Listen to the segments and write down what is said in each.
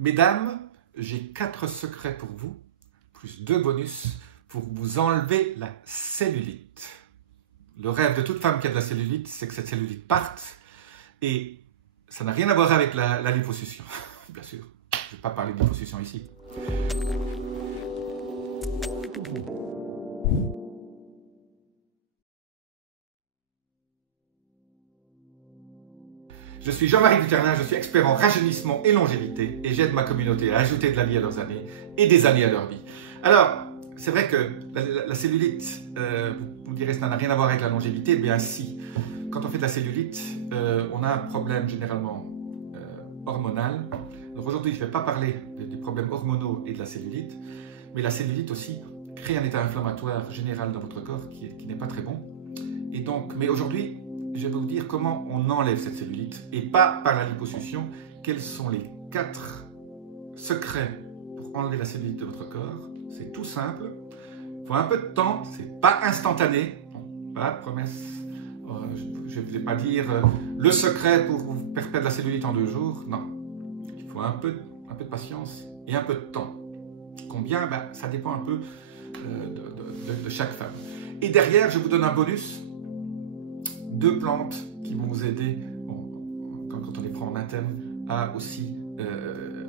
Mesdames, j'ai 4 secrets pour vous, plus 2 bonus pour vous enlever la cellulite. Le rêve de toute femme qui a de la cellulite, c'est que cette cellulite parte et ça n'a rien à voir avec la liposuction. Bien sûr, je ne vais pas parler de liposuction ici. Je suis Jean-Marie Duterlin, je suis expert en rajeunissement et longévité et j'aide ma communauté à ajouter de la vie à leurs années et des années à leur vie. Alors, c'est vrai que la cellulite, vous me direz, ça n'a rien à voir avec la longévité. Eh bien si, quand on fait de la cellulite, on a un problème généralement hormonal. Donc aujourd'hui, je ne vais pas parler des problèmes hormonaux et de la cellulite, mais la cellulite aussi crée un état inflammatoire général dans votre corps qui n'est pas très bon. Et donc, mais aujourd'hui, je vais vous dire comment on enlève cette cellulite et pas par la liposuction. Quels sont les 4 secrets pour enlever la cellulite de votre corps? C'est tout simple. Il faut un peu de temps, c'est pas instantané. Bon, pas de promesse. Je ne vais pas dire le secret pour vous faire perdre la cellulite en 2 jours. Non. Il faut un peu de patience et un peu de temps. Combien? Ça dépend un peu de chaque femme. Et derrière, je vous donne un bonus. 2 plantes qui vont vous aider, quand on les prend en interne, à aussi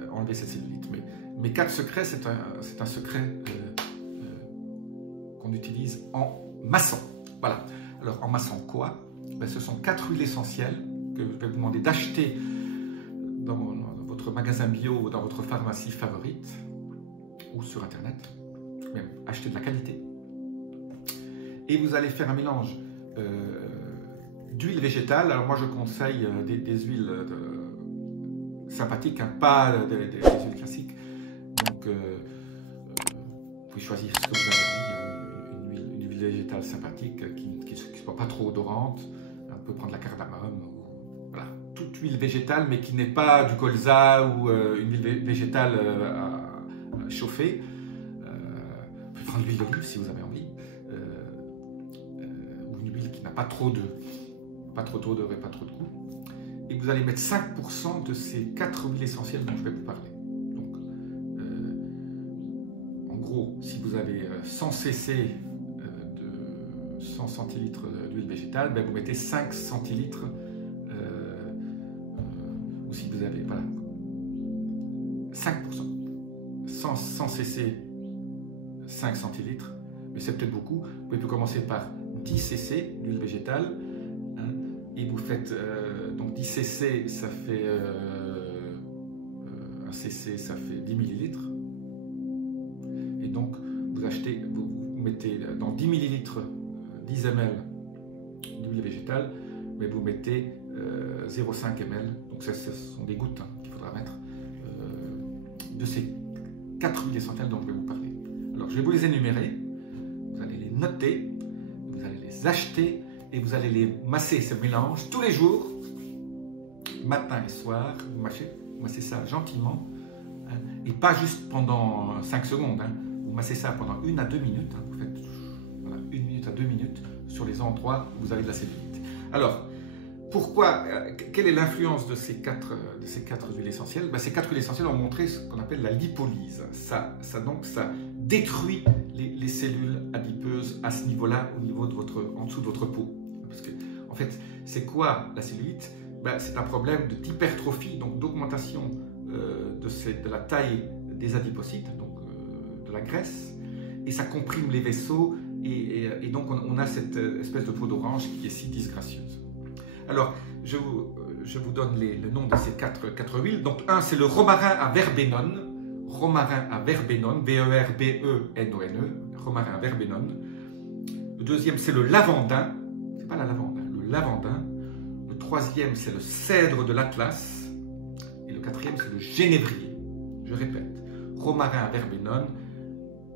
enlever cette cellulite. Mais mes 4 secrets, c'est un secret qu'on utilise en massant. Voilà. Alors, en massant quoi? Ce sont 4 huiles essentielles que je vais vous demander d'acheter dans votre magasin bio ou dans votre pharmacie favorite ou sur Internet. Mais achetez de la qualité. Et vous allez faire un mélange d'huile végétale. Alors moi je conseille des huiles sympathiques, hein, pas des huiles classiques. Donc vous pouvez choisir ce que vous avez envie, une huile végétale sympathique qui ne soit pas trop odorante. On peut prendre la cardamome, voilà, toute huile végétale mais qui n'est pas du colza ou une huile végétale à chauffer. Vous pouvez prendre l'huile d'olive si vous avez envie. Ou une huile qui n'a pas trop d'odeur et pas trop de goût. Et vous allez mettre 5% de ces 4 huiles essentielles dont je vais vous parler. Donc, en gros, si vous avez 100 cc de 100 centilitres d'huile végétale, vous mettez 5 centilitres. Ou si vous avez, voilà, 5%. 100 cc, 5 centilitres, mais c'est peut-être beaucoup. Vous pouvez commencer par 10 cc d'huile végétale. Et vous faites, donc 10 cc, ça fait, 1 cc, ça fait 10 millilitres. Et donc, vous mettez dans 10 millilitres, 10 ml d'huile végétale, mais vous mettez 0,5 ml, donc ce sont des gouttes qu'il faudra mettre, de ces 4 huiles essentielles dont je vais vous parler. Alors, je vais vous les énumérer, vous allez les noter, vous allez les acheter, et vous allez les masser, ce mélange, tous les jours, matin et soir. Vous massez ça gentiment, hein, et pas juste pendant 5 secondes. Hein. Vous massez ça pendant 1 à 2 minutes. Hein. Vous faites voilà, 1 minute à 2 minutes sur les endroits où vous avez de la cellulite. Alors, pourquoi, quelle est l'influence de ces 4 huiles essentielles? Ces 4 huiles essentielles ont montré ce qu'on appelle la lipolyse. Ça détruit les cellules adipeuses à ce niveau-là, au niveau de en dessous de votre peau. Parce que, en fait, c'est quoi la cellulite? C'est un problème d'hypertrophie, donc d'augmentation de la taille des adipocytes, donc de la graisse, et ça comprime les vaisseaux, et donc on a cette espèce de peau d'orange qui est si disgracieuse. Alors, je vous donne le nom de ces 4 huiles. Donc, un, c'est le romarin à verbenone. Romarin à verbenone, V-E-R-B-E-N-O-N-E, romarin à verbenone. Le deuxième, c'est le lavandin. C'est pas la lavande, hein, le lavandin. Le troisième, c'est le cèdre de l'Atlas. Et le quatrième, c'est le génévrier. Je répète, romarin à verbenone,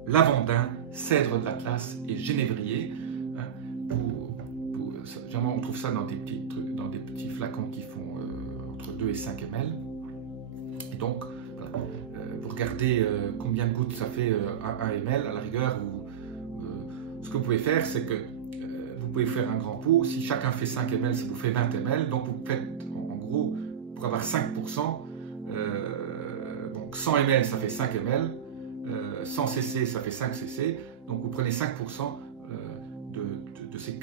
lavandin, cèdre de l'Atlas et génévrier. Généralement, on trouve ça dans des petits flacons qui font entre 2 et 5 ml. Et donc, voilà, vous regardez combien de gouttes ça fait à 1 ml. À la rigueur, ce que vous pouvez faire, c'est que vous pouvez faire un grand pot. Si chacun fait 5 ml, ça vous fait 20 ml. Donc, vous faites, en gros, pour avoir 5%, donc Donc 100 ml, ça fait 5 ml. 100 cc, ça fait 5 cc. Donc vous prenez 5% de ces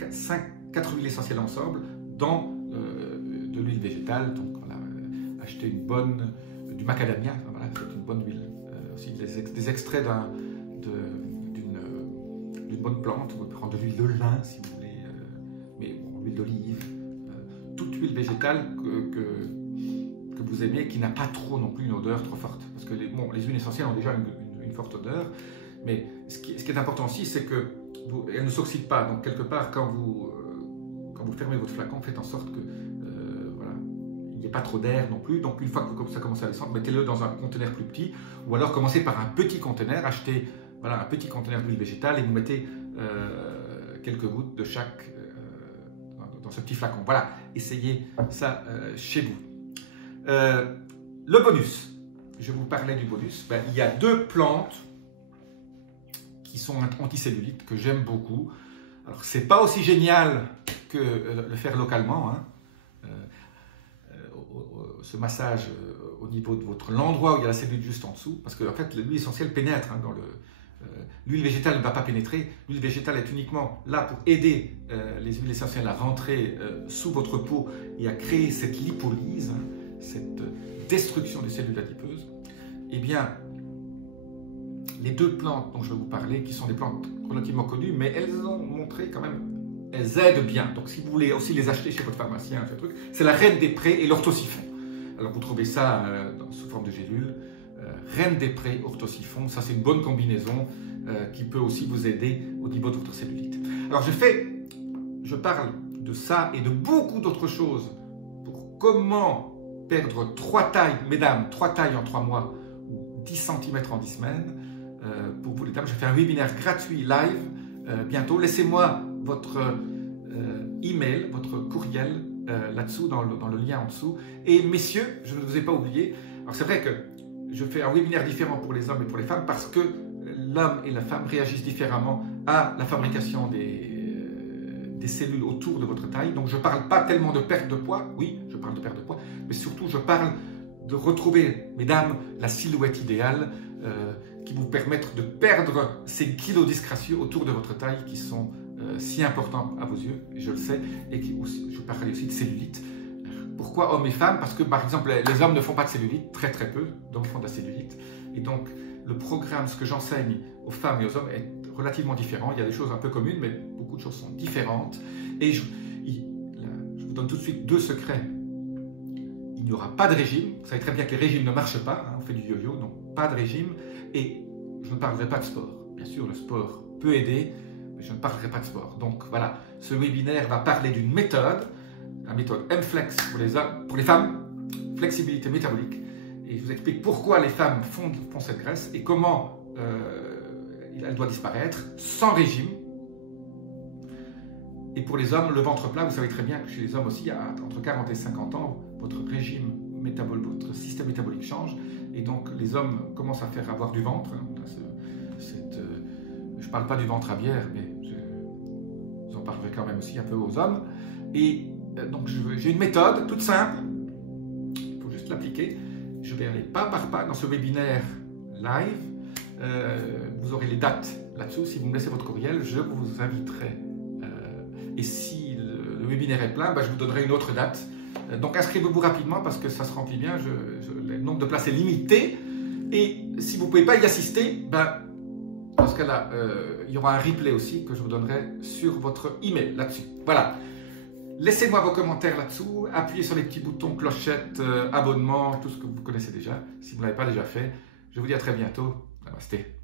4 huiles essentielles ensemble dans de l'huile végétale. Donc voilà, achetez du macadamia, voilà, c'est une bonne huile. Aussi des extraits d'une bonne plante. Vous pouvez prendre de l'huile de lin si vous voulez, mais bon, l'huile d'olive, toute huile végétale que vous aimez, qui n'a pas trop non plus une odeur trop forte. Parce que les huiles essentielles ont déjà une forte odeur, mais ce qui est important aussi, c'est qu'elles ne s'oxydent pas. Donc quelque part, quand vous fermez votre flacon, faites en sorte que voilà, il n'y ait pas trop d'air non plus. Donc une fois que ça commence à descendre, mettez-le dans un conteneur plus petit, ou alors commencez par un petit conteneur, achetez voilà, un petit conteneur d'huile végétale et vous mettez quelques gouttes de chaque dans ce petit flacon. Voilà, essayez ça chez vous. Le bonus, je vous parlais du bonus. Ben, il y a 2 plantes qui sont anticellulites que j'aime beaucoup. Alors, c'est pas aussi génial que le faire localement, hein. Ce massage au niveau de l'endroit où il y a la cellulite juste en dessous, parce que en fait, l'huile essentielle pénètre hein, dans l'huile végétale ne va pas pénétrer. L'huile végétale est uniquement là pour aider les huiles essentielles à rentrer sous votre peau et à créer cette lipolyse, hein, cette destruction des cellules adipeuses. Eh bien, les 2 plantes dont je vais vous parler, qui sont des plantes relativement connues, mais elles ont montré quand même, elles aident bien. Donc si vous voulez aussi les acheter chez votre pharmacien, c'est la Reine des Prés et l'orthosiphon. Alors vous trouvez ça sous forme de gélule. Reine des Prés, orthosiphon, ça c'est une bonne combinaison qui peut aussi vous aider au niveau de votre cellulite. Alors je parle de ça et de beaucoup d'autres choses pour comment perdre 3 tailles, mesdames, 3 tailles en 3 mois ou 10 cm en 10 semaines. Pour vous les dames, je fais un webinaire gratuit live bientôt. Laissez-moi votre email, votre courriel là-dessous, dans le lien en dessous. Et messieurs, je ne vous ai pas oublié. Alors c'est vrai que je fais un webinaire différent pour les hommes et pour les femmes parce que l'homme et la femme réagissent différemment à la fabrication des cellules autour de votre taille. Donc je ne parle pas tellement de perte de poids, oui, je parle de perte de poids, mais surtout je parle de retrouver, mesdames, la silhouette idéale qui vous permettre de perdre ces kilos disgracieux autour de votre taille qui sont si importants à vos yeux, je le sais, et je parlais aussi de cellulite. Pourquoi hommes et femmes? Parce que par exemple les hommes ne font pas de cellulite, très peu d'hommes font de la cellulite, et donc le programme, ce que j'enseigne aux femmes et aux hommes est relativement différent. Il y a des choses un peu communes, mais beaucoup de choses sont différentes, et je vous donne tout de suite 2 secrets. Il n'y aura pas de régime. Vous savez très bien que les régimes ne marchent pas, hein, on fait du yo-yo, donc pas de régime, et je ne parlerai pas de sport. Bien sûr, le sport peut aider, mais je ne parlerai pas de sport. Donc voilà, ce webinaire va parler d'une méthode, la méthode M-Flex pour les femmes, flexibilité métabolique, et je vous explique pourquoi les femmes font cette graisse et comment elle doit disparaître sans régime. Et pour les hommes, le ventre plat, vous savez très bien que chez les hommes aussi, entre 40 et 50 ans, votre régime métabolique, votre système métabolique change, et donc les hommes commencent à avoir du ventre. Je ne parle pas du ventre à bière, mais j'en parlerai quand même aussi un peu aux hommes. Et donc j'ai une méthode toute simple, il faut juste l'appliquer. Je vais aller pas par pas dans ce webinaire live. Vous aurez les dates là-dessous. Si vous me laissez votre courriel, je vous inviterai. Et si le webinaire est plein, je vous donnerai une autre date. Donc inscrivez-vous rapidement parce que ça se remplit bien. Le nombre de places est limité. Et si vous ne pouvez pas y assister, dans ce cas-là, il y aura un replay aussi que je vous donnerai sur votre email là-dessus. Voilà. Laissez-moi vos commentaires là-dessous. Appuyez sur les petits boutons clochette, abonnement, tout ce que vous connaissez déjà. Si vous ne l'avez pas déjà fait, je vous dis à très bientôt. Namasté.